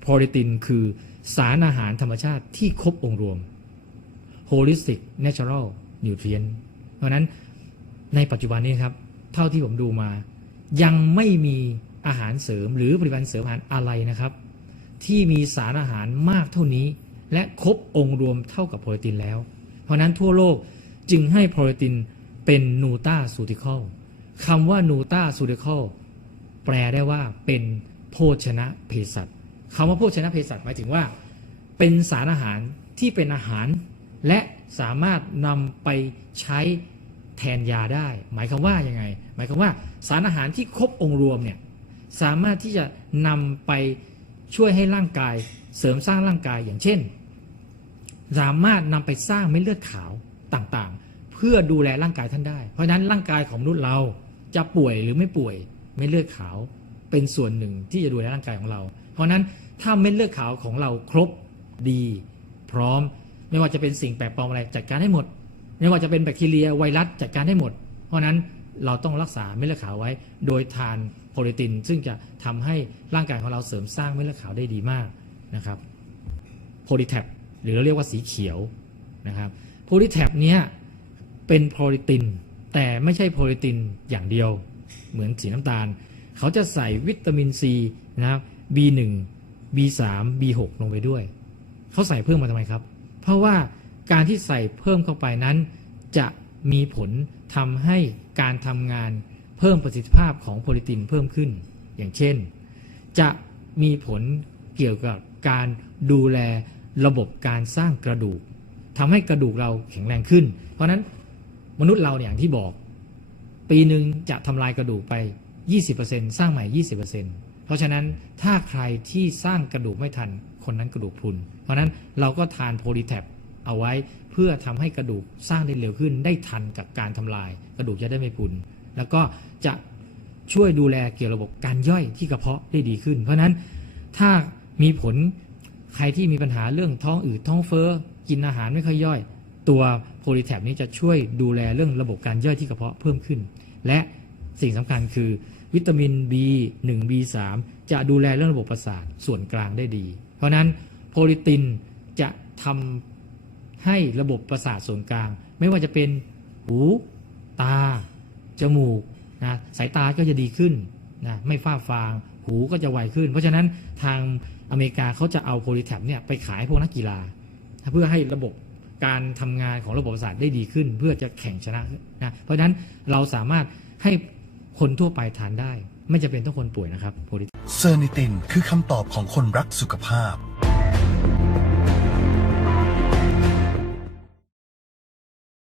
โปรตีนคือสารอาหารธรรมชาติที่ครบองค์รวม holistic natural nutrient เพราะนั้นในปัจจุบันนี้ครับ เท่าที่ผมดูมา ยังไม่มีอาหารเสริมหรือผลิตภัณฑ์เสริมอาหารอะไรนะครับ ที่มีสารอาหารมากเท่านี้ และครบองค์รวมเท่ากับโปรตีนแล้ว เพราะนั้นทั่วโลกจึงให้โปรตีนเป็นนูต a าสูติคอลคำว่านูต a าสูติคอลแปลได้ว่าเป็นโภชนะเภสัช คำว่าโภชนะเภสัชหมายถึงว่า เป็นสารอาหารที่เป็นอาหาร และสามารถนำไปใช้แทนยาได้ หมายความว่ายังไง หมายความว่าสารอาหารที่ครบองค์รวมเนี่ยสามารถที่จะนำไปช่วยให้ร่างกายเสริมสร้างร่างกายอย่างเช่น สามารถนำไปสร้างเม็ดเลือดขาวต่างๆ เพื่อดูแลร่างกายท่านได้ เพราะฉะนั้นร่างกายของมนุษย์เราจะป่วยหรือไม่ป่วยเม็ดเลือดขาวเป็นส่วนหนึ่งที่จะดูแลร่างกายของเรา ราะนั้นถ้าเม็ดเลือดขาวของเราครบดี พร้อม ไม่ว่าจะเป็นสิ่งแปลกปลอมอะไรจัดการให้หมด ไม่ว่าจะเป็นแบคทีเรียไวรัสจัดการให้หมด เพราะนั้นเราต้องรักษาเม็ดเลือดขาวไว้ โดยทานโปรตีนซึ่งจะทำให้ร่างกายของเราเสริมสร้างเม็ดเลือดขาวได้ดีมากนะครับโพลีแทปหรือเราเรียกว่าสีเขียวนะครับโพลีแทปเนี้ยเป็นโปรตีนแต่ไม่ใช่โปรตีนอย่างเดียว เหมือนสีน้ำตาล เขาจะใส่วิตามินซีนะครับ B1 B3 B6 ลงไปด้วย เขาใส่เพิ่มมาทำไมครับ เพราะว่าการที่ใส่เพิ่มเข้าไปนั้น จะมีผลทำให้การทำงานเพิ่มประสิทธิภาพของโปรตีนเพิ่มขึ้น อย่างเช่น จะมีผลเกี่ยวกับการดูแลระบบการสร้างกระดูกทำให้กระดูกเราแข็งแรงขึ้น เพราะนั้นมนุษย์เราเนี่ยอย่างที่บอก ปีหนึ่งจะทำลายกระดูกไป 20%สร้างใหม่ 20% ราะฉะนั้นถ้าใครที่สร้างกระดูกไม่ทัน คนนั้นกระดูกพรุน เพราะฉะนั้นเราก็ทานโพลีแทปเอาไว้เพื่อทำให้กระดูกสร้างได้เร็วขึ้น ได้ทันกับการทำลาย กระดูกจะได้ไม่พรุน แล้วก็จะช่วยดูแลเกี่ยวกับระบบการย่อยที่กระเพาะได้ดีขึ้น เพราะฉะนั้นถ้ามีผลใครที่มีปัญหาเรื่องท้องอืดท้องเฟ้อกินอาหารไม่ค่อยย่อย ตัวโพลีแทปนี้จะช่วยดูแลเรื่องระบบการย่อยที่กระเพาะเพิ่มขึ้น และ สิ่งสำคัญคือวิตามิน B1 B3 จะดูแลเรื่องระบบประสาทส่วนกลางได้ดี เพราะนั้นโพลิตินจะทำให้ระบบประสาทส่วนกลาง ไม่ว่าจะเป็นหู ตา จมูกนะสายตาก็จะดีขึ้นนะไม่ฝ้าฟาง หูก็จะไวขึ้น เพราะฉะนั้นทางอเมริกาเขาจะเอาโพลีแทปเนี่ยไปขายพวกนักกีฬา เพื่อให้ระบบการทำงานของระบบประสาทได้ดีขึ้น เพื่อจะแข่งชนะนะเพราะฉะนั้นเราสามารถให้ คนทั่วไปทานได้ ไม่จำเป็นต้องคนป่วยนะครับโพลีเซอร์นิตินคือคำตอบของคนรักสุขภาพ